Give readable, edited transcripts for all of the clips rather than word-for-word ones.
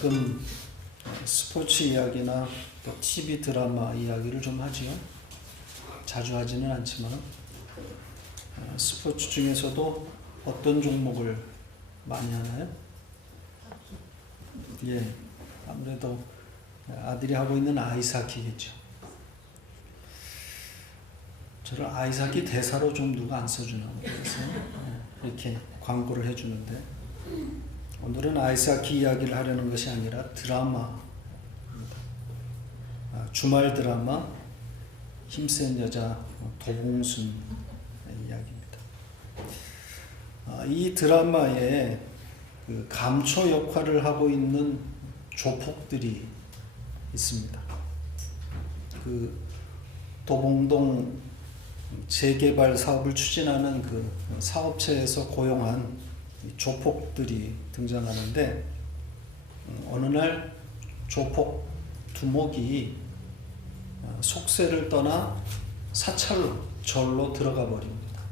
가끔 스포츠 이야기나 또 TV 드라마 이야기를 좀 하지요. 자주 하지는 않지만 스포츠 중에서도 어떤 종목을 많이 하나요? 예, 아무래도 아들이 하고 있는 아이스하키겠죠. 저를 아이스하키 대사로 좀 누가 안 써주나 그래서 이렇게 광고를 해주는데, 오늘은 아이스하키 이야기를 하려는 것이 아니라 드라마, 주말 드라마 힘센 여자 도봉순 이야기입니다. 이 드라마에 그 감초 역할을 하고 있는 조폭들이 있습니다. 그 도봉동 재개발 사업을 추진하는 그 사업체에서 고용한 조폭들이 등장하는데, 어느 날 조폭 두목이 속세를 떠나 사찰절로 들어가 버립니다.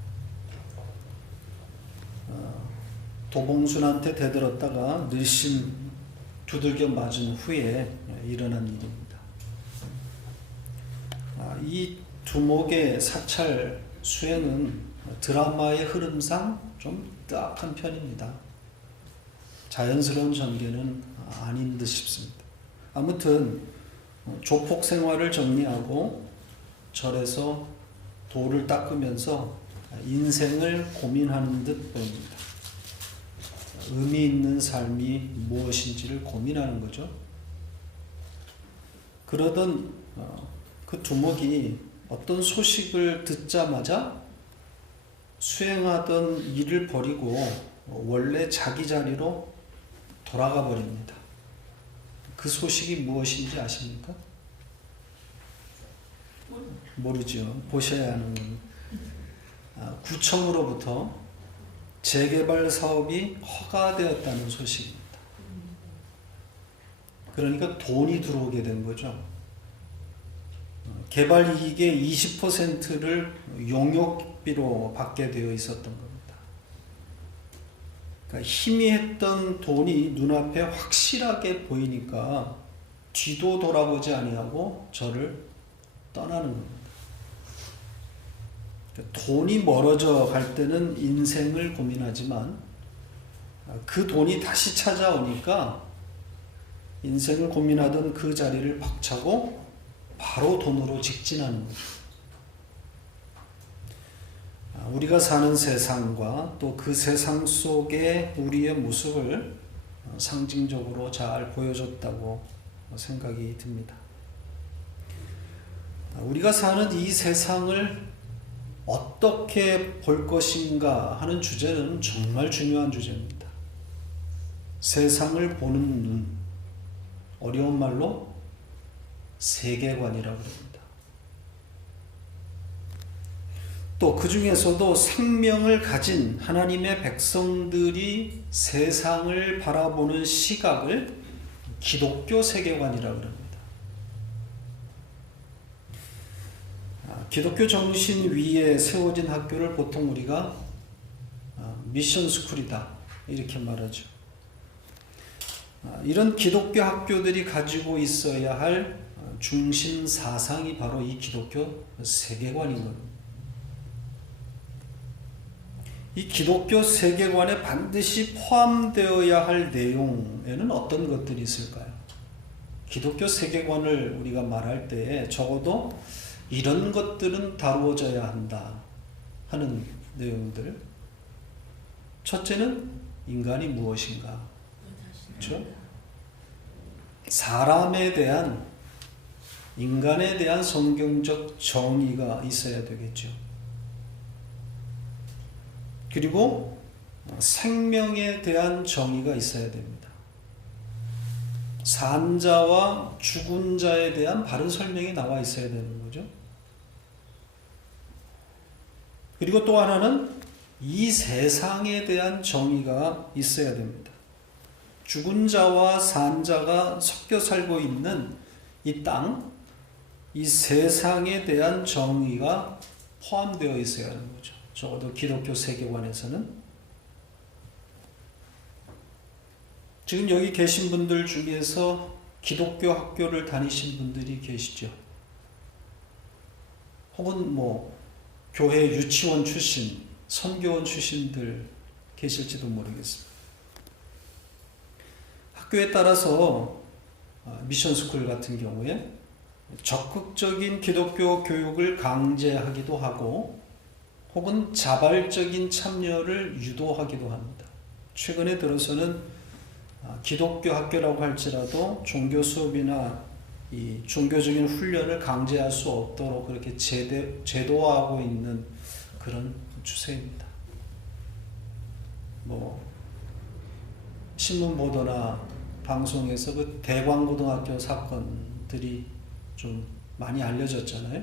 도봉순한테 대들었다가 늘씬 두들겨 맞은 후에 일어난 일입니다. 이 두목의 사찰 수행은 드라마의 흐름상 좀 뜨악한 편입니다. 자연스러운 전개는 아닌 듯 싶습니다. 아무튼 조폭 생활을 정리하고 절에서 도를 닦으면서 인생을 고민하는 듯 보입니다. 의미 있는 삶이 무엇인지를 고민하는 거죠. 그러던 그 두목이 어떤 소식을 듣자마자 수행하던 일을 버리고 원래 자기 자리로 돌아가 버립니다. 그 소식이 무엇인지 아십니까? 모르죠. 보셔야 하는 건 구청으로부터 재개발 사업이 허가되었다는 소식입니다. 그러니까 돈이 들어오게 된 거죠. 개발 이익의 20%를 용역비로 받게 되어 있었던 겁니다. 그러니까 희미했던 돈이 눈앞에 확실하게 보이니까 뒤도 돌아보지 아니하고 저를 떠나는 겁니다. 그러니까 돈이 멀어져 갈 때는 인생을 고민하지만 그 돈이 다시 찾아오니까 인생을 고민하던 그 자리를 박차고 바로 돈으로 직진하는 거죠. 우리가 사는 세상과 또 그 세상 속의 우리의 모습을 상징적으로 잘 보여줬다고 생각이 듭니다. 우리가 사는 이 세상을 어떻게 볼 것인가 하는 주제는 정말 중요한 주제입니다. 세상을 보는 눈, 어려운 말로 세계관이라고 합니다. 또 그 중에서도 생명을 가진 하나님의 백성들이 세상을 바라보는 시각을 기독교 세계관이라고 합니다. 기독교 정신 위에 세워진 학교를 보통 우리가 미션 스쿨이다 이렇게 말하죠. 이런 기독교 학교들이 가지고 있어야 할 중심 사상이 바로 이 기독교 세계관인 겁니다. 이 기독교 세계관에 반드시 포함되어야 할 내용에는 어떤 것들이 있을까요? 기독교 세계관을 우리가 말할 때에 적어도 이런 것들은 다루어져야 한다 하는 내용들. 첫째는 인간이 무엇인가? 그렇죠? 사람에 대한, 인간에 대한 성경적 정의가 있어야 되겠죠. 그리고 생명에 대한 정의가 있어야 됩니다. 산 자와 죽은 자에 대한 바른 설명이 나와 있어야 되는 거죠. 그리고 또 하나는 이 세상에 대한 정의가 있어야 됩니다. 죽은 자와 산 자가 섞여 살고 있는 이 땅, 이 세상에 대한 정의가 포함되어 있어야 하는 거죠. 적어도 기독교 세계관에서는. 지금 여기 계신 분들 중에서 기독교 학교를 다니신 분들이 계시죠. 혹은 교회 유치원 출신, 선교원 출신들 계실지도 모르겠습니다. 학교에 따라서 미션스쿨 같은 경우에 적극적인 기독교 교육을 강제하기도 하고 혹은 자발적인 참여를 유도하기도 합니다. 최근에 들어서는 기독교 학교라고 할지라도 종교 수업이나 이 종교적인 훈련을 강제할 수 없도록 그렇게 제도화하고 있는 그런 추세입니다. 신문 보도나 방송에서 그 대광고등학교 사건들이 좀 많이 알려졌잖아요.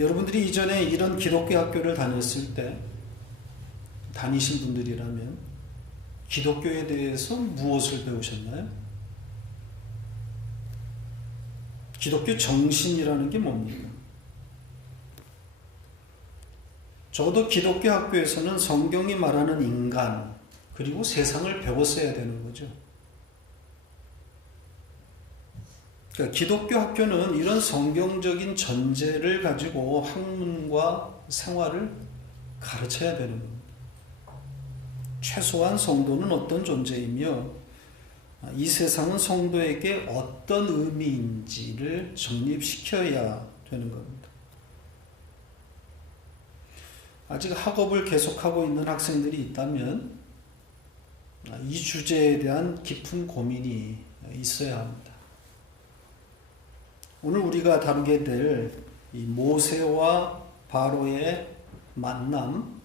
여러분들이 이전에 이런 기독교 학교를 다니신 분들이라면 기독교에 대해서 무엇을 배우셨나요? 기독교 정신이라는 게 뭡니까? 적어도 기독교 학교에서는 성경이 말하는 인간 그리고 세상을 배웠어야 되는 거죠. 그러니까 기독교 학교는 이런 성경적인 전제를 가지고 학문과 생활을 가르쳐야 되는 겁니다. 최소한 성도는 어떤 존재이며 이 세상은 성도에게 어떤 의미인지를 정립시켜야 되는 겁니다. 아직 학업을 계속하고 있는 학생들이 있다면 이 주제에 대한 깊은 고민이 있어야 합니다. 오늘 우리가 다루게 될 이 모세와 바로의 만남,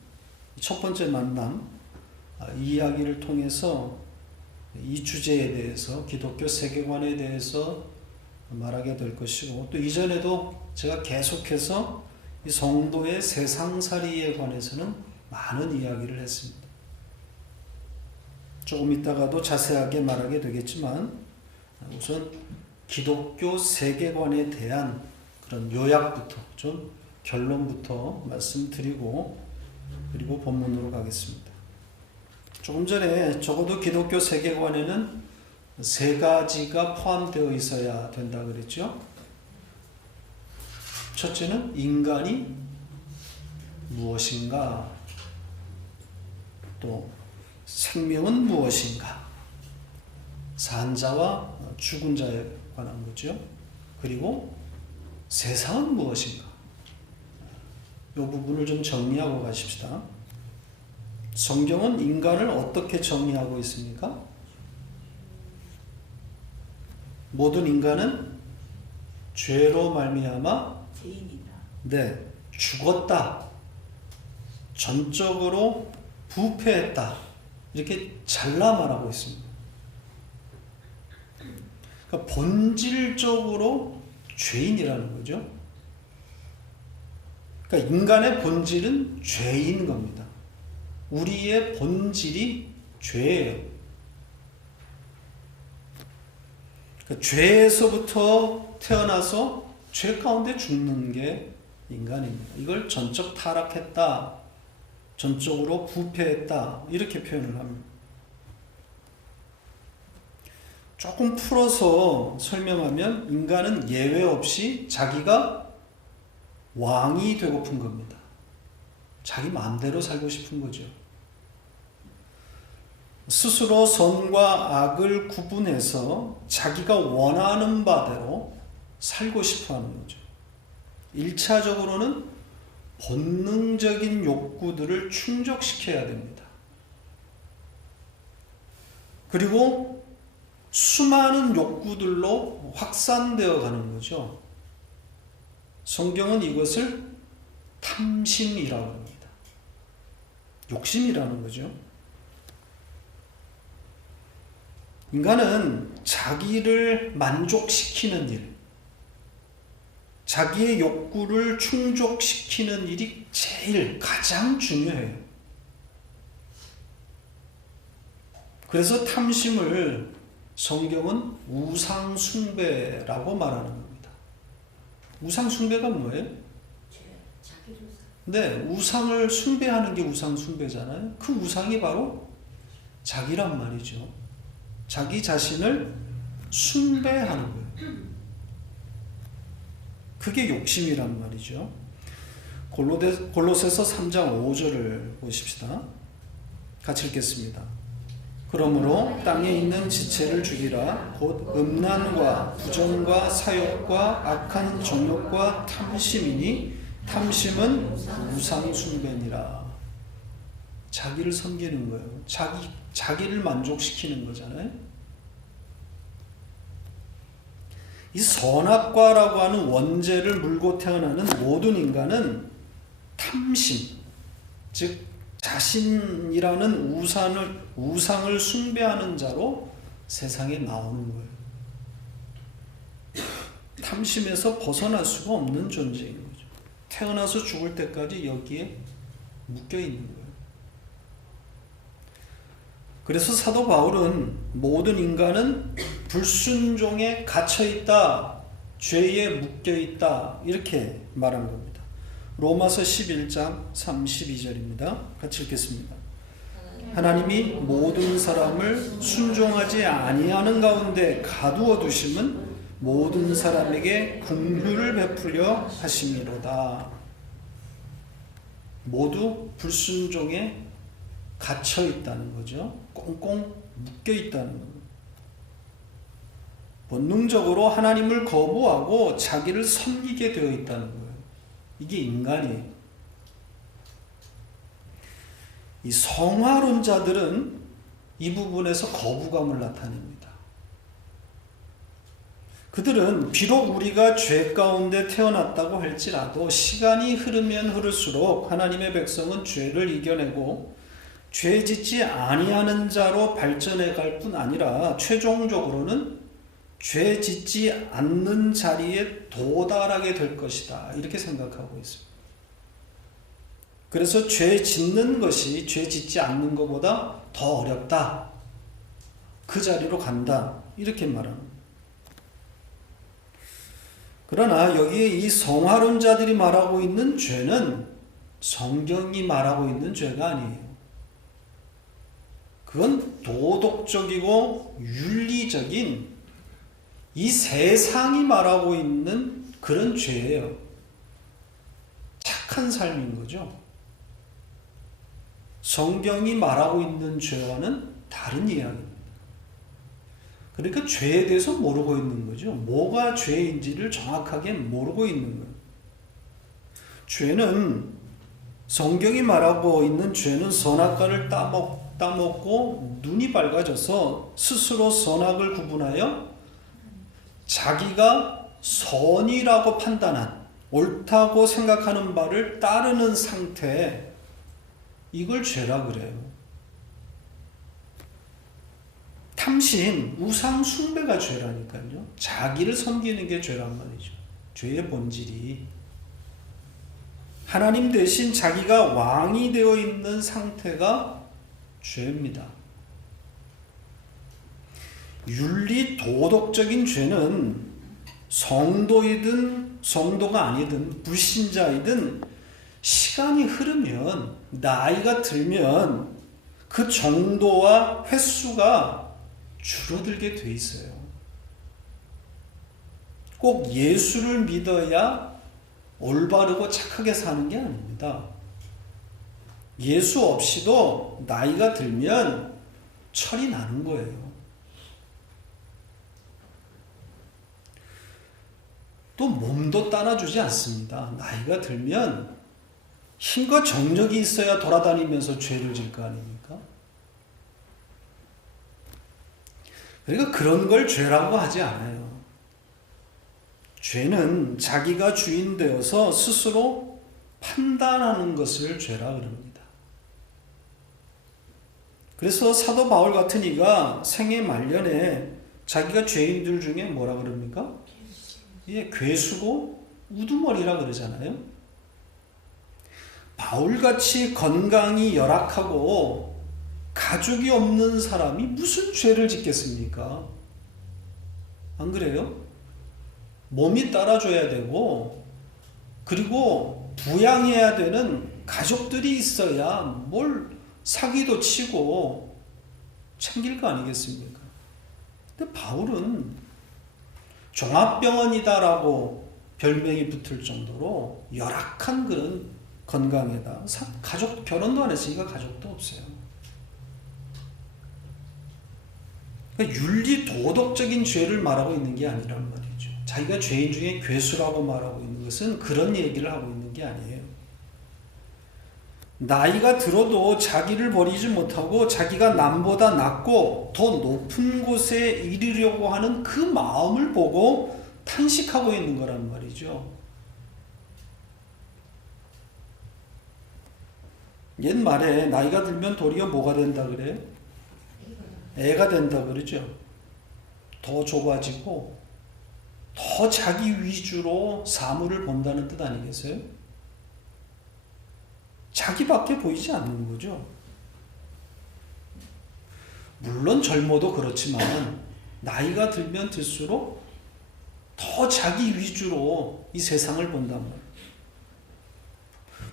첫 번째 만남, 이 이야기를 통해서 이 주제에 대해서 기독교 세계관에 대해서 말하게 될 것이고 또 이전에도 제가 계속해서 이 성도의 세상살이에 관해서는 많은 이야기를 했습니다. 조금 있다가도 자세하게 말하게 되겠지만 우선 기독교 세계관에 대한 그런 요약부터 좀 결론부터 말씀드리고 그리고 본문으로 가겠습니다. 조금 전에 적어도 기독교 세계관에는 세 가지가 포함되어 있어야 된다 그랬죠. 첫째는 인간이 무엇인가, 또 생명은 무엇인가, 산자와 죽은 자에 관한 거죠. 그리고 세상은 무엇인가. 이 부분을 좀 정리하고 가십시다. 성경은 인간을 어떻게 정의하고 있습니까? 모든 인간은 죄로 말미암아 죄인이다. 죽었다. 전적으로 부패했다. 이렇게 잘라 말하고 있습니다. 그러니까 본질적으로 죄인이라는 거죠. 그러니까 인간의 본질은 죄인 겁니다. 우리의 본질이 죄예요. 그러니까 죄에서부터 태어나서 죄 가운데 죽는 게 인간입니다. 이걸 전적 타락했다, 전적으로 부패했다 이렇게 표현을 합니다. 조금 풀어서 설명하면 인간은 예외 없이 자기가 왕이 되고픈 겁니다. 자기 마음대로 살고 싶은 거죠. 스스로 선과 악을 구분해서 자기가 원하는 바대로 살고 싶어 하는 거죠. 1차적으로는 본능적인 욕구들을 충족시켜야 됩니다. 그리고 수많은 욕구들로 확산되어 가는 거죠. 성경은 이것을 탐심이라고 합니다. 욕심이라는 거죠. 인간은 자기를 만족시키는 일, 자기의 욕구를 충족시키는 일이 가장 중요해요. 그래서 탐심을 성경은 우상숭배라고 말하는 겁니다. 우상숭배가 뭐예요? 네, 우상을 숭배하는 게 우상숭배잖아요. 그 우상이 바로 자기란 말이죠. 자기 자신을 숭배하는 거예요. 그게 욕심이란 말이죠. 골로새서 3장 5절을 보십시다. 같이 읽겠습니다. 그러므로 땅에 있는 지체를 죽이라. 곧 음란과 부정과 사욕과 악한 정욕과 탐심이니 탐심은 우상 숭배니라. 자기를 섬기는 거예요. 자기를 만족시키는 거잖아요. 이 선악과라고 하는 원죄를 물고 태어나는 모든 인간은 탐심, 즉 자신이라는 우상을 숭배하는 자로 세상에 나오는 거예요. 탐심에서 벗어날 수가 없는 존재인 거죠. 태어나서 죽을 때까지 여기에 묶여 있는 거예요. 그래서 사도 바울은 모든 인간은 불순종에 갇혀 있다, 죄에 묶여 있다, 이렇게 말한 겁니다. 로마서 11장 32절입니다. 같이 읽겠습니다. 하나님이 모든 사람을 순종하지 아니하는 가운데 가두어 두심은 모든 사람에게 긍휼을 베풀려 하심이로다. 모두 불순종에 갇혀 있다는 거죠. 꽁꽁 묶여 있다는 겁니다. 본능적으로 하나님을 거부하고 자기를 섬기게 되어 있다는 거예요. 이게 인간이에요. 이 성화론자들은 이 부분에서 거부감을 나타냅니다. 그들은 비록 우리가 죄 가운데 태어났다고 할지라도 시간이 흐르면 흐를수록 하나님의 백성은 죄를 이겨내고 죄 짓지 아니하는 자로 발전해 갈 뿐 아니라 최종적으로는 죄 짓지 않는 자리에 도달하게 될 것이다. 이렇게 생각하고 있습니다. 그래서 죄 짓는 것이 죄 짓지 않는 것보다 더 어렵다. 그 자리로 간다. 이렇게 말합니다. 그러나 여기에 이 성화론자들이 말하고 있는 죄는 성경이 말하고 있는 죄가 아니에요. 그건 도덕적이고 윤리적인 이 세상이 말하고 있는 그런 죄예요. 착한 삶인 거죠. 성경이 말하고 있는 죄와는 다른 이야기입니다. 그러니까 죄에 대해서 모르고 있는 거죠. 뭐가 죄인지를 정확하게 모르고 있는 거예요. 죄는, 성경이 말하고 있는 죄는 선악과를 따먹고 눈이 밝아져서 스스로 선악을 구분하여 자기가 선이라고 판단한, 옳다고 생각하는 바를 따르는 상태, 이걸 죄라 그래요. 탐심, 우상 숭배가 죄라니까요. 자기를 섬기는 게 죄란 말이죠. 죄의 본질이 하나님 대신 자기가 왕이 되어 있는 상태가 죄입니다. 윤리 도덕적인 죄는 성도이든 성도가 아니든 불신자이든 시간이 흐르면, 나이가 들면 그 정도와 횟수가 줄어들게 돼 있어요. 꼭 예수를 믿어야 올바르고 착하게 사는 게 아닙니다. 예수 없이도 나이가 들면 철이 나는 거예요. 또 몸도 따라주지 않습니다. 나이가 들면 힘과 정력이 있어야 돌아다니면서 죄를 질 거 아닙니까? 그러니까 그런 걸 죄라고 하지 않아요. 죄는 자기가 주인 되어서 스스로 판단하는 것을 죄라 그럽니다. 그래서 사도 바울 같은 이가 생애 말년에 자기가 죄인들 중에 뭐라 그럽니까? 예, 괴수고 우두머리라 그러잖아요. 바울같이 건강이 열악하고 가족이 없는 사람이 무슨 죄를 짓겠습니까? 안 그래요? 몸이 따라줘야 되고, 그리고 부양해야 되는 가족들이 있어야 뭘 사기도 치고 챙길 거 아니겠습니까? 근데 바울은 종합병원이다라고 별명이 붙을 정도로 열악한 그런 건강에다 가족, 결혼도 안 했으니까 가족도 없어요. 그러니까 윤리 도덕적인 죄를 말하고 있는 게 아니란 말이죠. 자기가 죄인 중에 괴수라고 말하고 있는 것은 그런 얘기를 하고 있는 게 아니에요. 나이가 들어도 자기를 버리지 못하고 자기가 남보다 낫고 더 높은 곳에 이르려고 하는 그 마음을 보고 탄식하고 있는 거란 말이죠. 옛말에 나이가 들면 도리어 뭐가 된다 그래요? 애가 된다 그러죠. 더 좁아지고 더 자기 위주로 사물을 본다는 뜻 아니겠어요? 자기밖에 보이지 않는 거죠. 물론 젊어도 그렇지만 나이가 들면 들수록 더 자기 위주로 이 세상을 본단 말이에요.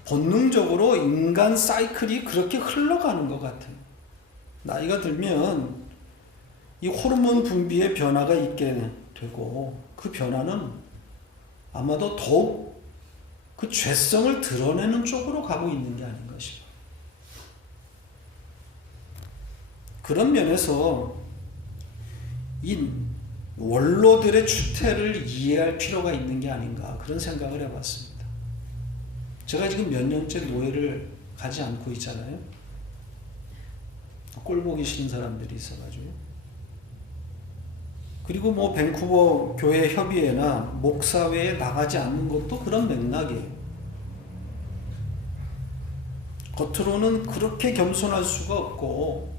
본능적으로 인간 사이클이 그렇게 흘러가는 것 같아요. 나이가 들면 이 호르몬 분비의 변화가 있게 되고 그 변화는 아마도 더욱 그 죄성을 드러내는 쪽으로 가고 있는 게 아닌가 싶어요. 그런 면에서 이 원로들의 추태를 이해할 필요가 있는 게 아닌가 그런 생각을 해봤습니다. 제가 지금 몇 년째 노예를 가지 않고 있잖아요. 꼴 보기 싫은 사람들이 있어가지고. 그리고 뭐 밴쿠버 교회 협의회나 목사회에 나가지 않는 것도 그런 맥락이에요. 겉으로는 그렇게 겸손할 수가 없고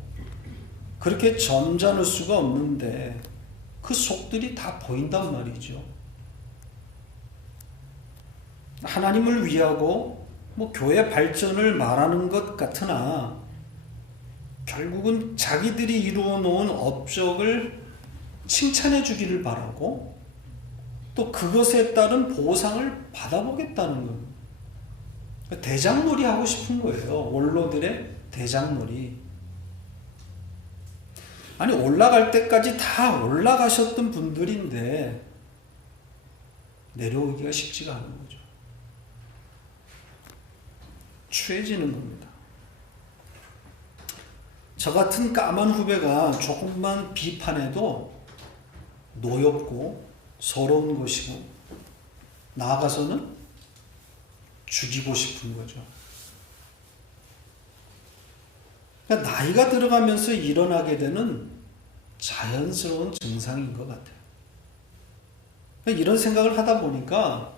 그렇게 점잖을 수가 없는데 그 속들이 다 보인단 말이죠. 하나님을 위하고 뭐 교회 발전을 말하는 것 같으나 결국은 자기들이 이루어 놓은 업적을 칭찬해 주기를 바라고 또 그것에 따른 보상을 받아보겠다는 겁니다. 대장놀이 하고 싶은 거예요. 원로들의 대장놀이. 아니 올라갈 때까지 다 올라가셨던 분들인데 내려오기가 쉽지가 않은 거죠. 추해지는 겁니다. 저 같은 까만 후배가 조금만 비판해도 노엽고 서러운 것이고 나아가서는 죽이고 싶은 거죠. 그러니까 나이가 들어가면서 일어나게 되는 자연스러운 증상인 것 같아요. 그러니까 이런 생각을 하다 보니까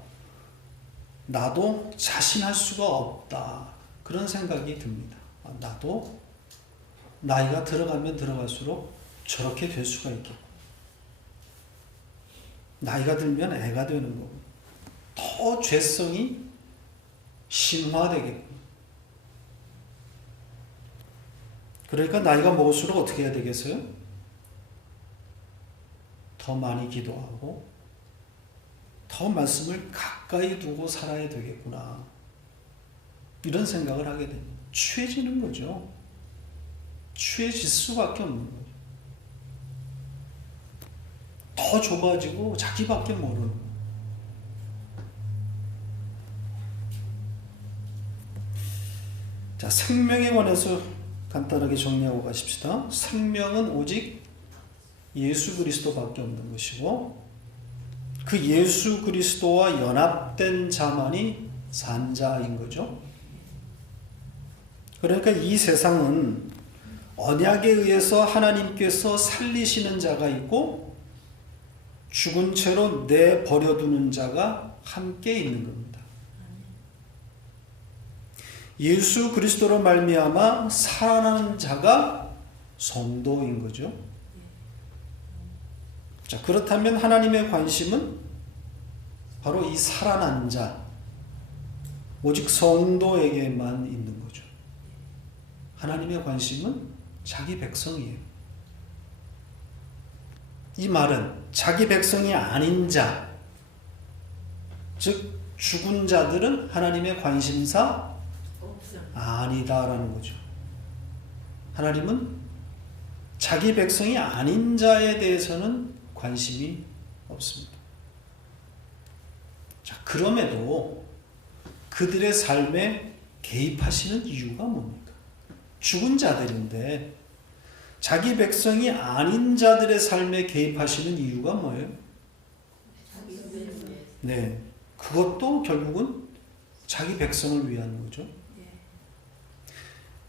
나도 자신할 수가 없다. 그런 생각이 듭니다. 나도 나이가 들어가면 들어갈수록 저렇게 될 수가 있겠고 나이가 들면 애가 되는 거고 더 죄성이 심화되겠고 그러니까 나이가 먹을수록 어떻게 해야 되겠어요? 더 많이 기도하고 더 말씀을 가까이 두고 살아야 되겠구나 이런 생각을 하게 됩니다. 취해지는 거죠. 취해질 수밖에 없는 거죠. 더 좁아지고 자기밖에 모르는 거예요. 자, 생명에 관해서 간단하게 정리하고 가십시다. 생명은 오직 예수 그리스도밖에 없는 것이고 그 예수 그리스도와 연합된 자만이 산 자인 거죠. 그러니까 이 세상은 언약에 의해서 하나님께서 살리시는 자가 있고 죽은 채로 내버려두는 자가 함께 있는 겁니다. 예수 그리스도로 말미암아 살아나는 자가 성도인 거죠. 자, 그렇다면 하나님의 관심은 바로 이 살아난 자, 오직 성도에게만 있는 거죠. 하나님의 관심은 자기 백성이에요. 이 말은 자기 백성이 아닌 자, 즉 죽은 자들은 하나님의 관심사 아니다라는 거죠. 하나님은 자기 백성이 아닌 자에 대해서는 관심이 없습니다. 자, 그럼에도 그들의 삶에 개입하시는 이유가 뭡니까? 죽은 자들인데 자기 백성이 아닌 자들의 삶에 개입하시는 이유가 뭐예요? 네, 그것도 결국은 자기 백성을 위한 거죠.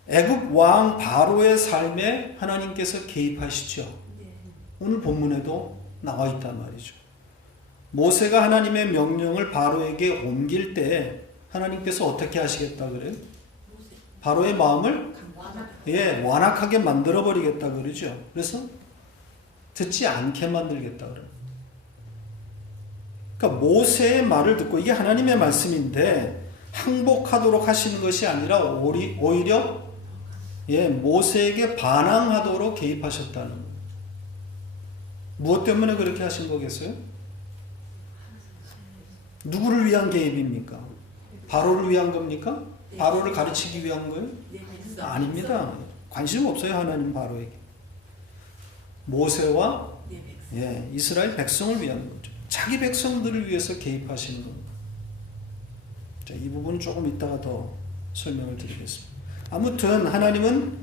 애굽 왕 바로의 삶에 하나님께서 개입하시죠. 오늘 본문에도 나와 있단 말이죠. 모세가 하나님의 명령을 바로에게 옮길 때 하나님께서 어떻게 하시겠다 그래요? 바로의 마음을 완악하게 만들어 버리겠다 그러죠. 그래서 듣지 않게 만들겠다 그래요. 그러니까 모세의 말을 듣고, 이게 하나님의 말씀인데 항복하도록 하시는 것이 아니라 오히려 모세에게 반항하도록 개입하셨다는 거예요. 무엇 때문에 그렇게 하신 거겠어요? 누구를 위한 개입입니까? 바로를 위한 겁니까? 바로를 가르치기 위한 거예요? 아닙니다. 관심 없어요, 하나님 바로에게. 모세와 이스라엘 백성을 위한 거죠. 자기 백성들을 위해서 개입하시는 겁니다. 자, 이 부분은 조금 이따가 더 설명을 드리겠습니다. 아무튼 하나님은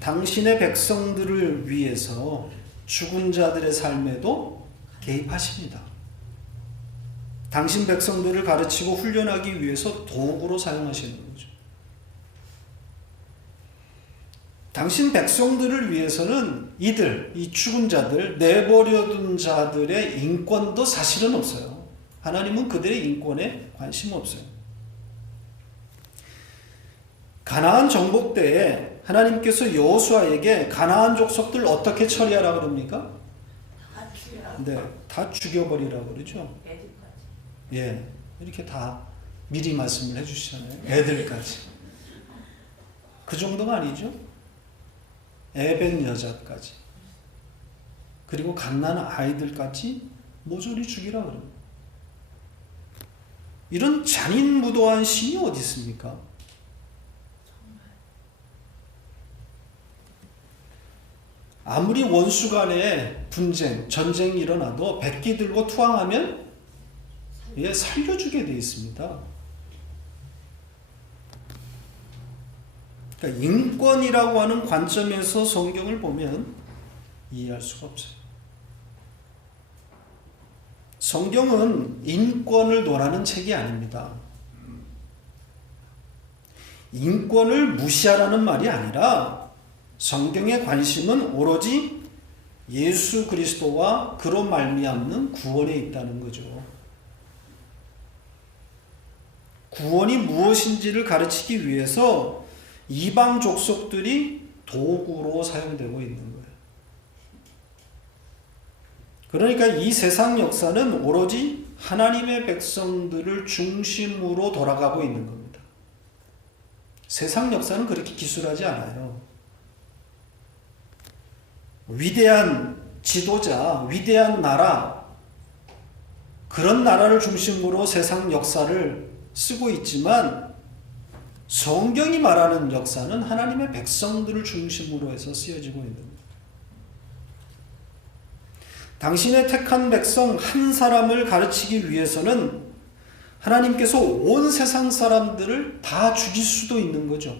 당신의 백성들을 위해서 죽은 자들의 삶에도 개입하십니다. 당신 백성들을 가르치고 훈련하기 위해서 도구로 사용하시는 거죠. 당신 백성들을 위해서는 이 죽은 자들, 내버려둔 자들의 인권도 사실은 없어요. 하나님은 그들의 인권에 관심 없어요. 가나안 정복 때에 하나님께서 여호수아에게 가나안 족속들 어떻게 처리하라 그럽니까? 다 죽여버리라 그러죠. 이렇게 다 미리 말씀을 해주시잖아요. 애들까지. 그 정도가 아니죠. 애벤 여자까지. 그리고 갓난 아이들까지 모조리 죽이라 그럽니다. 이런 잔인무도한 신이 어디 있습니까? 아무리 원수 간에 전쟁이 일어나도 백기 들고 투항하면 살려주게 되어 있습니다. 그러니까 인권이라고 하는 관점에서 성경을 보면 이해할 수가 없어요. 성경은 인권을 논하는 책이 아닙니다. 인권을 무시하라는 말이 아니라 성경의 관심은 오로지 예수 그리스도와 그로 말미암는 구원에 있다는 거죠. 구원이 무엇인지를 가르치기 위해서 이방 족속들이 도구로 사용되고 있는 거예요. 그러니까 이 세상 역사는 오로지 하나님의 백성들을 중심으로 돌아가고 있는 겁니다. 세상 역사는 그렇게 기술하지 않아요. 위대한 지도자, 위대한 나라, 그런 나라를 중심으로 세상 역사를 쓰고 있지만 성경이 말하는 역사는 하나님의 백성들을 중심으로 해서 쓰여지고 있는 겁니다. 당신의 택한 백성 한 사람을 가르치기 위해서는 하나님께서 온 세상 사람들을 다 죽일 수도 있는 거죠.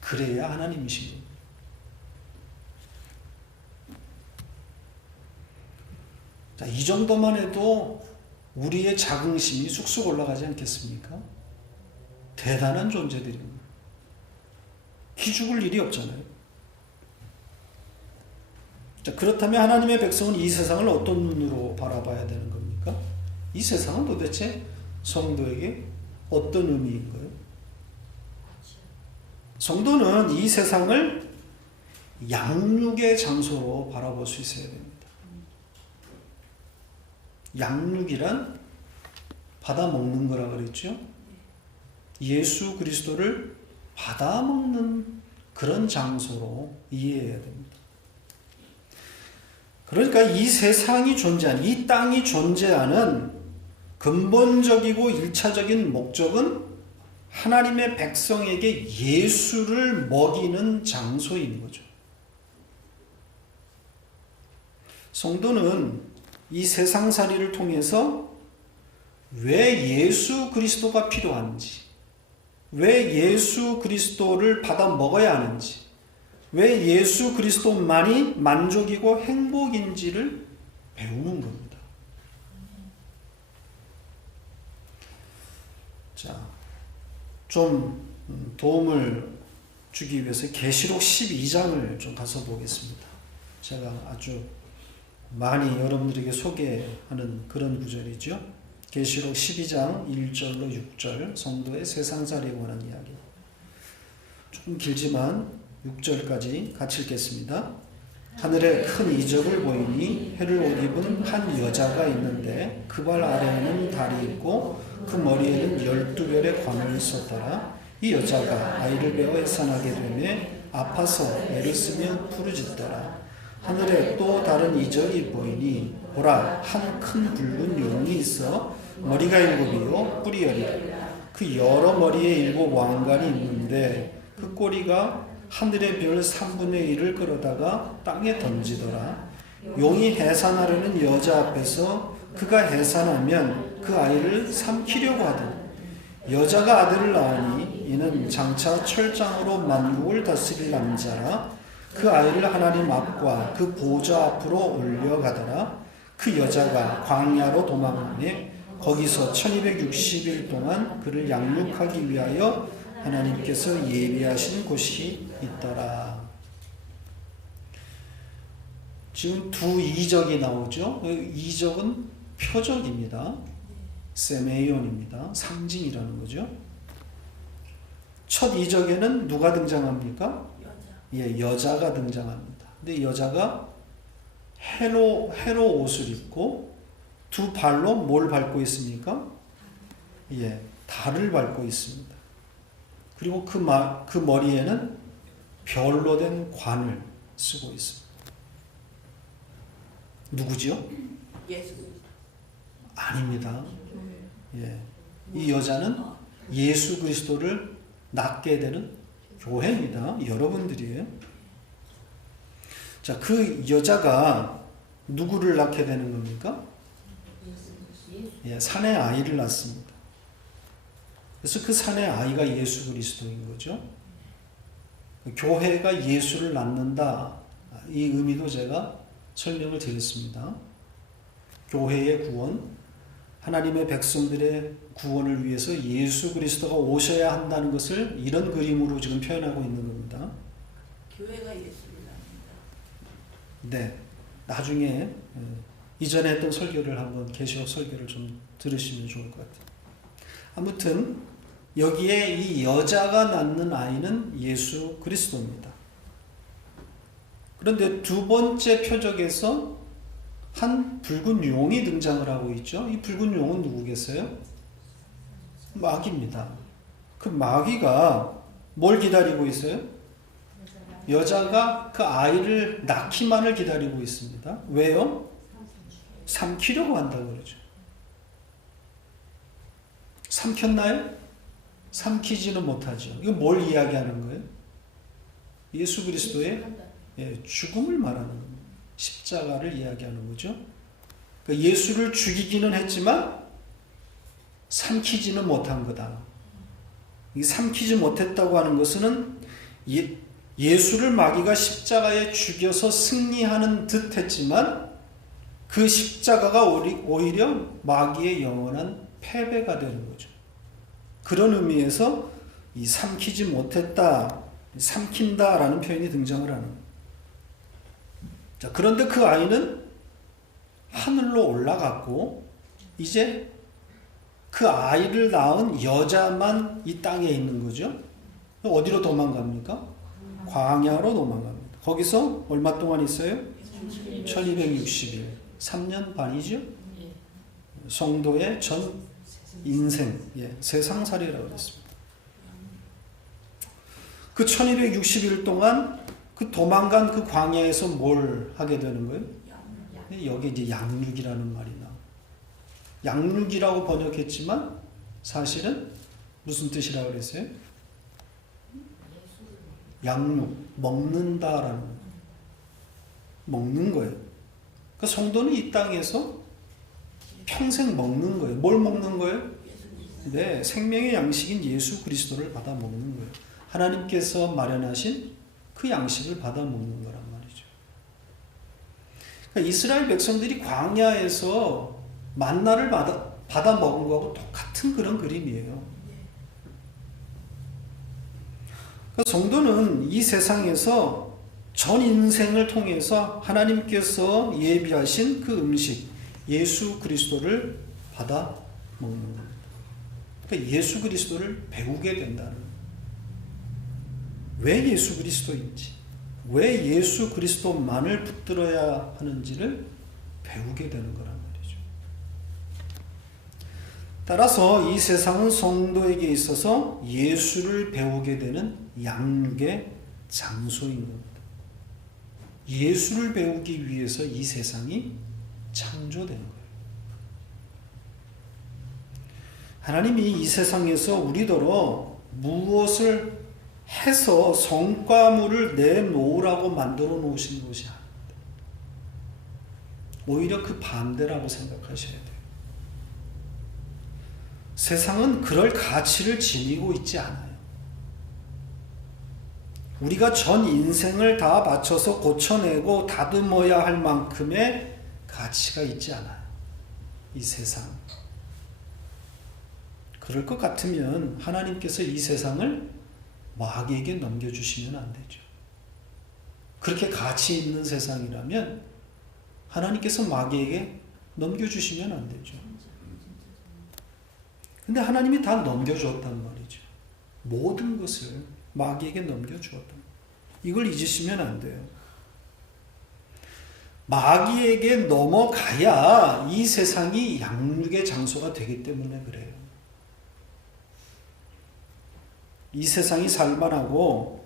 그래야 하나님이신 겁니다. 자, 이 정도만 해도 우리의 자긍심이 쑥쑥 올라가지 않겠습니까? 대단한 존재들입니다. 기죽을 일이 없잖아요. 자, 그렇다면 하나님의 백성은 이 세상을 어떤 눈으로 바라봐야 되는 겁니까? 이 세상은 도대체 성도에게 어떤 의미인 거예요? 성도는 이 세상을 양육의 장소로 바라볼 수 있어야 됩니다. 양육이란 받아먹는 거라 그랬죠. 예수 그리스도를 받아먹는 그런 장소로 이해해야 됩니다. 그러니까 이 세상이 존재하는, 이 땅이 존재하는 근본적이고 1차적인 목적은 하나님의 백성에게 예수를 먹이는 장소인 거죠. 성도는 이 세상살이를 통해서 왜 예수 그리스도가 필요한지, 왜 예수 그리스도를 받아 먹어야 하는지, 왜 예수 그리스도만이 만족이고 행복인지를 배우는 겁니다. 자, 좀 도움을 주기 위해서 계시록 12장을 좀 가서 보겠습니다. 제가 아주 많이 여러분들에게 소개하는 그런 구절이죠. 계시록 12장 1절로 6절, 성도의 세상살이에 관한 이야기. 조금 길지만 6절까지 같이 읽겠습니다. 하늘에 큰 이적을 보이니 해를 옷 입은 한 여자가 있는데 그 발 아래에는 달이 있고 그 머리에는 12별의 관을 썼더라. 이 여자가 아이를 베어 해산하게 되매 아파서 애를 쓰며 부르짖더라. 하늘에 또 다른 이적이 보이니 보라, 한 큰 붉은 용이 있어 머리가 7이요 뿔이 10이라. 그 여러 머리에 7 왕관이 있는데 그 꼬리가 하늘의 별 3분의 1을 끌어다가 땅에 던지더라. 용이 해산하려는 여자 앞에서 그가 해산하면 그 아이를 삼키려고 하더니 여자가 아들을 낳으니 이는 장차 철장으로 만국을 다스릴 남자라. 그 아이를 하나님 앞과 그 보좌 앞으로 올려가더라. 그 여자가 광야로 도망하며 거기서 1260일 동안 그를 양육하기 위하여 하나님께서 예비하신 곳이 있더라. 지금 두 이적이 나오죠. 이적은 표적입니다. 세메이온입니다. 상징이라는 거죠. 첫 이적에는 누가 등장합니까? 여자가 등장합니다. 근데 여자가 해로 옷을 입고 두 발로 뭘 밟고 있습니까? 달을 밟고 있습니다. 그리고 그 머리에는 별로 된 관을 쓰고 있습니다. 누구지요? 예수. 아닙니다. 이 여자는 예수 그리스도를 낳게 되는 교회입니다. 여러분들이에요. 자, 그 여자가 누구를 낳게 되는 겁니까? 산의 아이를 낳습니다. 그래서 그 산의 아이가 예수 그리스도인 거죠. 교회가 예수를 낳는다. 이 의미도 제가 설명을 드렸습니다. 교회의 구원, 하나님의 백성들의 구원을 위해서 예수 그리스도가 오셔야 한다는 것을 이런 그림으로 지금 표현하고 있는 겁니다. 교회가 예수를 낳는다. 네, 나중에 이전에 했던 설교를 한번 계시록 설교를 좀 들으시면 좋을 것 같아요. 아무튼 여기에 이 여자가 낳는 아이는 예수 그리스도입니다. 그런데 두 번째 표적에서 한 붉은 용이 등장을 하고 있죠. 이 붉은 용은 누구겠어요? 마귀입니다. 그 마귀가 뭘 기다리고 있어요? 여자가 그 아이를 낳기만을 기다리고 있습니다. 왜요? 삼키려고 한다고 그러죠. 삼켰나요? 삼키지는 못하죠. 이거 뭘 이야기하는 거예요? 예수 그리스도의 죽음을 말하는 겁니다. 십자가를 이야기하는 거죠. 그러니까 예수를 죽이기는 했지만 삼키지는 못한 거다. 이 삼키지 못했다고 하는 것은 예수를 마귀가 십자가에 죽여서 승리하는 듯 했지만 그 십자가가 오히려 마귀의 영원한 패배가 되는 거죠. 그런 의미에서 이 삼키지 못했다, 삼킨다라는 표현이 등장을 하는 거예요. 자, 그런데 그 아이는 하늘로 올라갔고 이제 그 아이를 낳은 여자만 이 땅에 있는 거죠. 어디로 도망갑니까? 광야로 도망갑니다. 거기서 얼마 동안 있어요? 1260일, 3년 반이죠. 성도의 전 인생, 세상살이라고 그랬습니다. 그 1260일 동안 그 도망간 그 광야에서 뭘 하게 되는 거예요? 여기 이제 양육이라는 말이 나와요. 양육이라고 번역했지만 사실은 무슨 뜻이라고 그랬어요? 양육, 먹는다라는 거예요. 먹는 거예요. 그러니까 성도는 이 땅에서 평생 먹는 거예요. 뭘 먹는 거예요? 네, 생명의 양식인 예수 그리스도를 받아 먹는 거예요. 하나님께서 마련하신 그 양식을 받아 먹는 거란 말이죠. 그러니까 이스라엘 백성들이 광야에서 만나를 받아 먹은 거하고 똑같은 그런 그림이에요. 그러니까 성도는 이 세상에서 전 인생을 통해서 하나님께서 예비하신 그 음식, 예수 그리스도를 받아 먹는 겁니다. 그러니까 예수 그리스도를 배우게 된다는 거예요. 왜 예수 그리스도인지, 왜 예수 그리스도만을 붙들어야 하는지를 배우게 되는 거란 말이죠. 따라서 이 세상은 성도에게 있어서 예수를 배우게 되는 양육의 장소인 겁니다. 예수를 배우기 위해서 이 세상이 창조된 거예요. 하나님이 이 세상에서 우리더러 무엇을 해서 성과물을 내놓으라고 만들어 놓으신 것이 아닙니다. 오히려 그 반대라고 생각하셔야 돼요. 세상은 그럴 가치를 지니고 있지 않아요. 우리가 전 인생을 다 바쳐서 고쳐내고 다듬어야 할 만큼의 가치가 있지 않아요. 이 세상. 그럴 것 같으면 하나님께서 이 세상을 마귀에게 넘겨주시면 안 되죠. 그렇게 가치 있는 세상이라면 하나님께서 마귀에게 넘겨주시면 안 되죠. 근데 하나님이 다 넘겨주었단 말이죠. 모든 것을 마귀에게 넘겨주었단 말이에요. 이걸 잊으시면 안 돼요. 마귀에게 넘어가야 이 세상이 양육의 장소가 되기 때문에 그래요. 이 세상이 살만하고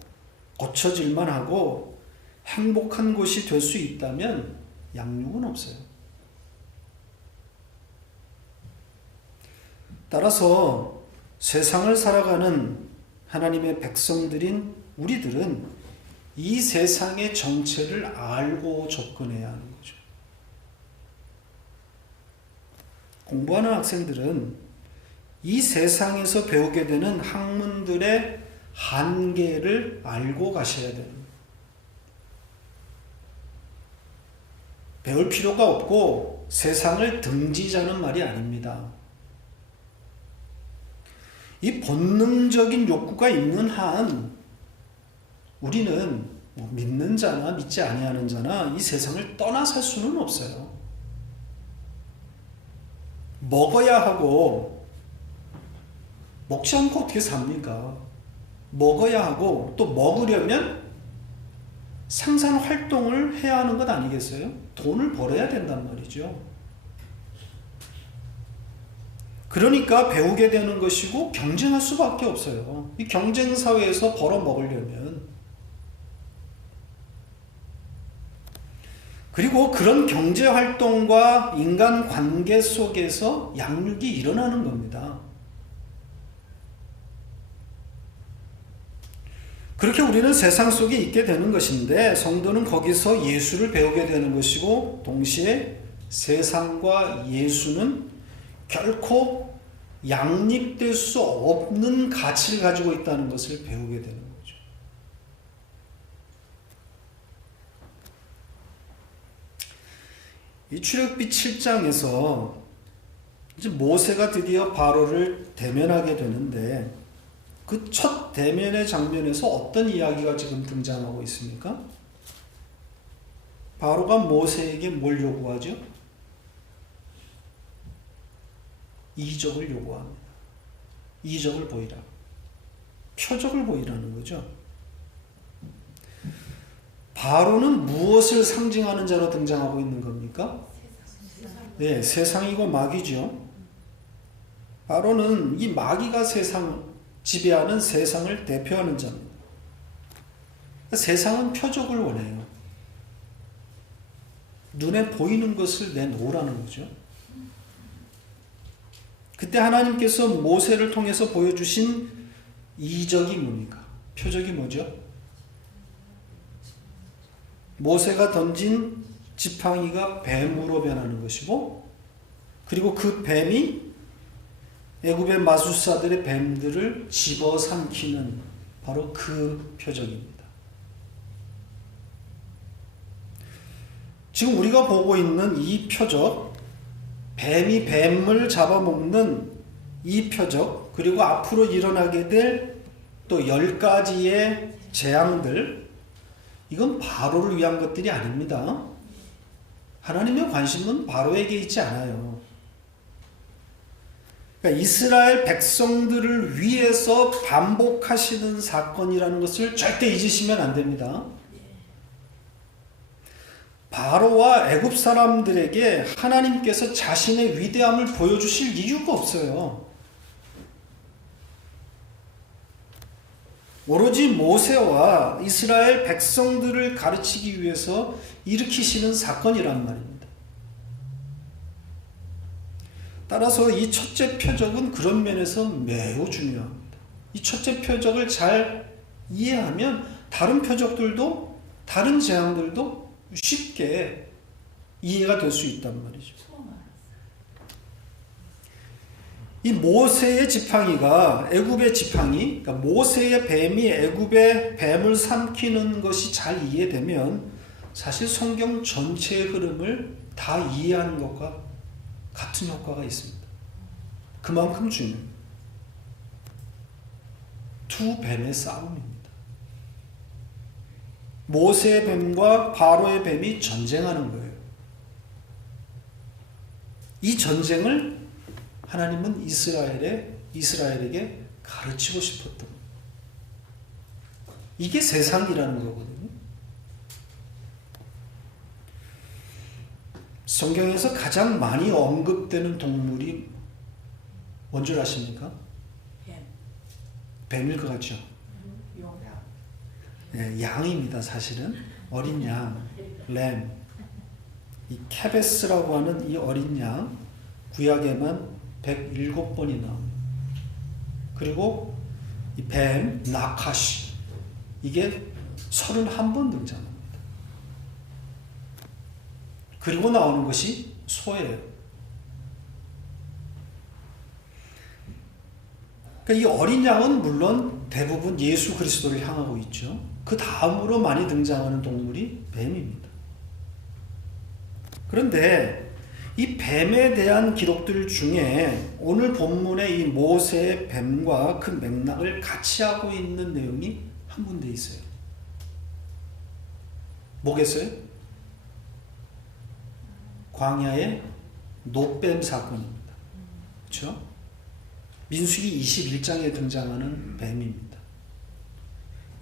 고쳐질만 하고 행복한 곳이 될 수 있다면 양육은 없어요. 따라서 세상을 살아가는 하나님의 백성들인 우리들은 이 세상의 정체를 알고 접근해야 하는 거죠. 공부하는 학생들은 이 세상에서 배우게 되는 학문들의 한계를 알고 가셔야 됩니다. 배울 필요가 없고 세상을 등지자는 말이 아닙니다. 이 본능적인 욕구가 있는 한 우리는 믿는 자나 믿지 아니하는 자나 이 세상을 떠나 살 수는 없어요. 먹어야 하고 먹지 않고 어떻게 삽니까? 먹어야 하고 또 먹으려면 생산 활동을 해야 하는 것 아니겠어요? 돈을 벌어야 된단 말이죠. 그러니까 배우게 되는 것이고 경쟁할 수밖에 없어요. 이 경쟁 사회에서 벌어 먹으려면. 그리고 그런 경제 활동과 인간 관계 속에서 양육이 일어나는 겁니다. 그렇게 우리는 세상 속에 있게 되는 것인데 성도는 거기서 예수를 배우게 되는 것이고 동시에 세상과 예수는 결코 양립될 수 없는 가치를 가지고 있다는 것을 배우게 되는 거죠. 이 출애굽기 7장에서 이제 모세가 드디어 바로를 대면하게 되는데 그 첫 대면의 장면에서 어떤 이야기가 지금 등장하고 있습니까? 바로가 모세에게 뭘 요구하죠? 이적을 요구합니다. 이적을 보이라. 표적을 보이라는 거죠. 바로는 무엇을 상징하는 자로 등장하고 있는 겁니까? 네, 세상이고 마귀죠. 바로는 이 마귀가 지배하는 세상을 대표하는 자입니다. 세상은 표적을 원해요. 눈에 보이는 것을 내놓으라는 거죠. 그때 하나님께서 모세를 통해서 보여주신 이적이 뭡니까? 표적이 뭐죠? 모세가 던진 지팡이가 뱀으로 변하는 것이고, 그리고 그 뱀이 애굽의 마술사들의 뱀들을 집어삼키는 바로 그 표적입니다. 지금 우리가 보고 있는 이 표적, 뱀이 뱀을 잡아먹는 이 표적, 그리고 앞으로 일어나게 될 또 10가지의 재앙들, 이건 바로를 위한 것들이 아닙니다. 하나님의 관심은 바로에게 있지 않아요. 그러니까 이스라엘 백성들을 위해서 반복하시는 사건이라는 것을 절대 잊으시면 안 됩니다. 바로와 애굽 사람들에게 하나님께서 자신의 위대함을 보여주실 이유가 없어요. 오로지 모세와 이스라엘 백성들을 가르치기 위해서 일으키시는 사건이란 말입니다. 따라서 이 첫째 표적은 그런 면에서 매우 중요합니다. 이 첫째 표적을 잘 이해하면 다른 표적들도, 다른 재앙들도 쉽게 이해가 될 수 있단 말이죠. 이 모세의 지팡이가 애굽의 지팡이, 그러니까 모세의 뱀이 애굽의 뱀을 삼키는 것이 잘 이해되면 사실 성경 전체의 흐름을 다 이해하는 것과 같은 효과가 있습니다. 그만큼 중요해요. 두 뱀의 싸움입니다. 모세의 뱀과 바로의 뱀이 전쟁하는 거예요. 이 전쟁을 하나님은 이스라엘에게 가르치고 싶었던 거예요. 이게 세상이라는 거거든요. 성경에서 가장 많이 언급되는 동물이 뭔 줄 아십니까? 뱀일 것 같죠? 네, 양입니다. 사실은 어린 양, 램. 이 케베스라고 하는 이 어린 양, 구약에만 107번이 나옵니다. 그리고 이 뱀, 나카시, 이게 31번 등장합니다. 그리고 나오는 것이 소예요. 그러니까 이 어린 양은 물론 대부분 예수 그리스도를 향하고 있죠. 그 다음으로 많이 등장하는 동물이 뱀입니다. 그런데 이 뱀에 대한 기록들 중에 오늘 본문의 이 모세의 뱀과 그 맥락을 같이 하고 있는 내용이 한 군데 있어요. 뭐겠어요? 광야의 놋뱀 사건입니다. 그렇죠? 민수기 21장에 등장하는 뱀입니다.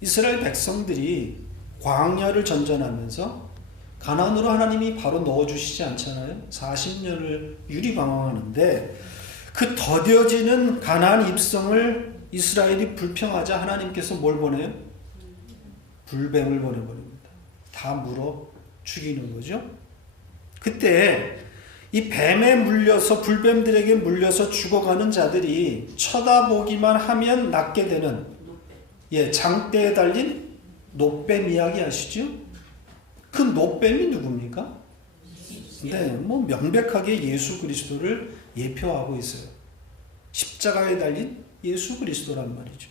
이스라엘 백성들이 광야를 전전하면서 가나안으로 하나님이 바로 넣어주시지 않잖아요. 40년을 유리방황하는데 그 더뎌지는 가나안 입성을 이스라엘이 불평하자 하나님께서 뭘 보내요? 불뱀을 보내버립니다. 다 물어 죽이는 거죠. 그때 이 뱀에 물려서, 불뱀들에게 물려서 죽어가는 자들이 쳐다보기만 하면 낫게 되는, 장대에 달린 놋뱀 이야기 아시죠? 그 놋뱀이 누굽니까? 네, 명백하게 예수 그리스도를 예표하고 있어요. 십자가에 달린 예수 그리스도란 말이죠.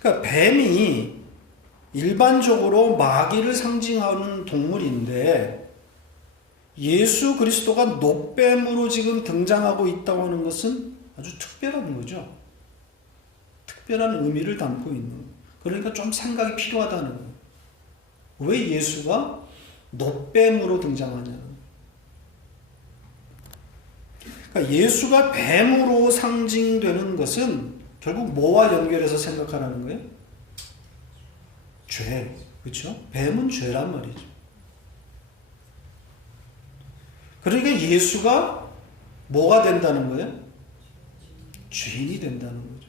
그러니까 뱀이 일반적으로 마귀를 상징하는 동물인데 예수 그리스도가 놋뱀으로 지금 등장하고 있다고 하는 것은 아주 특별한 거죠. 특별한 의미를 담고 있는 거예요. 그러니까 좀 생각이 필요하다는 거예요. 왜 예수가 놋뱀으로 등장하냐는 거예요. 그러니까 예수가 뱀으로 상징되는 것은 결국 뭐와 연결해서 생각하라는 거예요? 죄. 그렇죠? 뱀은 죄란 말이죠. 그러니까 예수가 뭐가 된다는 거예요? 죄인이 된다는 거죠.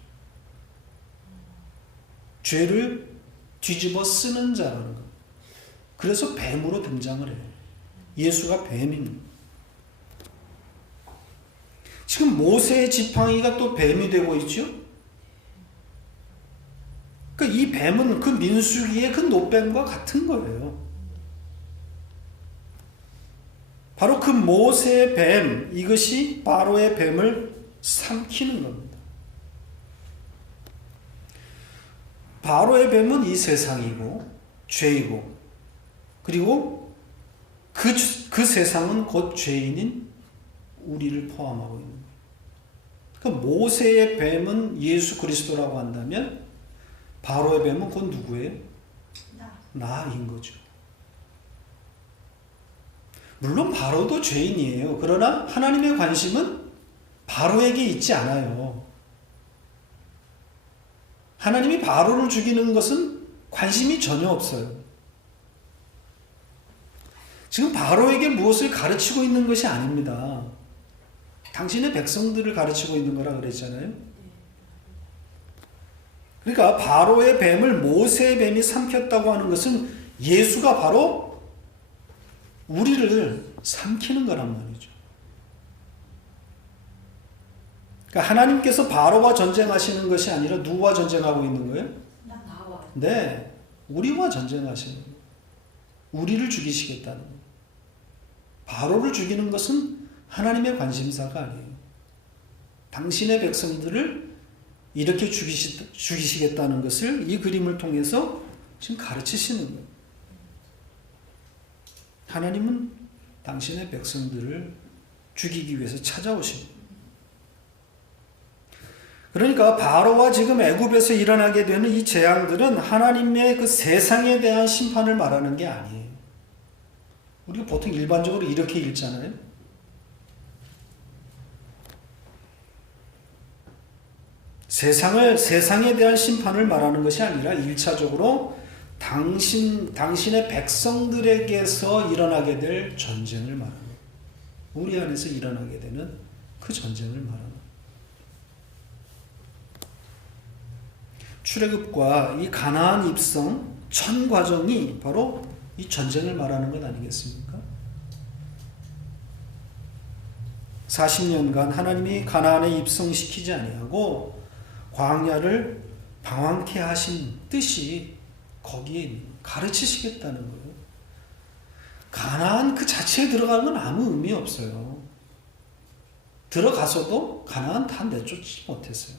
죄를 뒤집어 쓰는 자라는 거예요. 그래서 뱀으로 등장을 해요. 예수가 뱀입니다. 지금 모세의 지팡이가 또 뱀이 되고 있죠. 그러니까 이 뱀은 그 민수기의 그 노뱀과 같은 거예요. 바로 그 모세의 뱀, 이것이 바로의 뱀을 삼키는 겁니다. 바로의 뱀은 이 세상이고 죄이고, 그리고 그 세상은 곧 죄인인 우리를 포함하고 있는 거예요. 그러니까 모세의 뱀은 예수 그리스도라고 한다면 바로의 뱀은 곧 누구예요? 나인 거죠. 물론 바로도 죄인이에요. 그러나 하나님의 관심은 바로에게 있지 않아요. 하나님이 바로를 죽이는 것은 관심이 전혀 없어요. 지금 바로에게 무엇을 가르치고 있는 것이 아닙니다. 당신의 백성들을 가르치고 있는 거라 그랬잖아요. 그러니까 바로의 뱀을 모세의 뱀이 삼켰다고 하는 것은 예수가 바로 우리를 삼키는 거란 말이죠. 그러니까 하나님께서 바로와 전쟁하시는 것이 아니라 누구와 전쟁하고 있는 거예요? 나와. 네, 우리와 전쟁하시는 거예요. 우리를 죽이시겠다는 거예요. 바로를 죽이는 것은 하나님의 관심사가 아니에요. 당신의 백성들을 이렇게 죽이시겠다는 것을 이 그림을 통해서 지금 가르치시는 거예요. 하나님은 당신의 백성들을 죽이기 위해서 찾아오신 거예요. 그러니까 바로와 지금 애굽에서 일어나게 되는 이 재앙들은 하나님의 그 세상에 대한 심판을 말하는 게 아니에요. 우리가 보통 일반적으로 이렇게 읽잖아요. 세상에 대한 심판을 말하는 것이 아니라 1차적으로 당신의 백성들에게서 일어나게 될 전쟁을 말하는 거예요. 우리 안에서 일어나게 되는 그 전쟁을 말하는 거예요. 출애굽과 이 가나안 입성 전 과정이 바로 이 전쟁을 말하는 것 아니겠습니까? 40년간 하나님이 가나안에 입성시키지 아니하고 광야를 방황케 하신 뜻이 거기에 가르치시겠다는 거예요. 가나안 그 자체에 들어가는 건 아무 의미 없어요. 들어가서도 가나안 다 내쫓지 못했어요.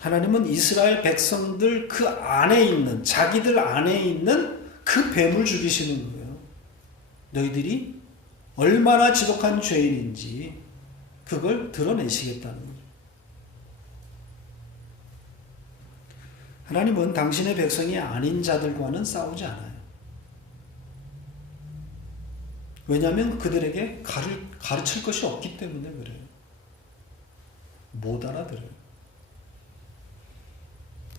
하나님은 이스라엘 백성들 그 안에 있는, 자기들 안에 있는 그 뱀을 죽이시는 거예요. 너희들이 얼마나 지독한 죄인인지 그걸 드러내시겠다는 거죠. 하나님은 당신의 백성이 아닌 자들과는 싸우지 않아요. 왜냐하면 그들에게 가르칠 것이 없기 때문에 그래요. 못 알아들어요.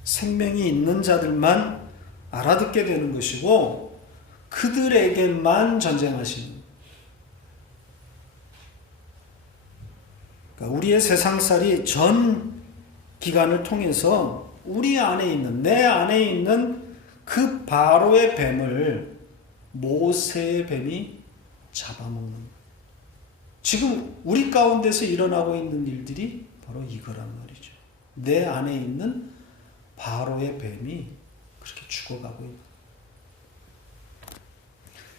생명이 있는 자들만 알아듣게 되는 것이고 그들에게만 전쟁하시는 거예요. 그러니까 우리의 세상살이 전 기간을 통해서 우리 안에 있는, 내 안에 있는 그 바로의 뱀을 모세의 뱀이 잡아먹는 거예요. 지금 우리 가운데서 일어나고 있는 일들이 바로 이거란 말이죠. 내 안에 있는 바로의 뱀이 그렇게 죽어가고 있다.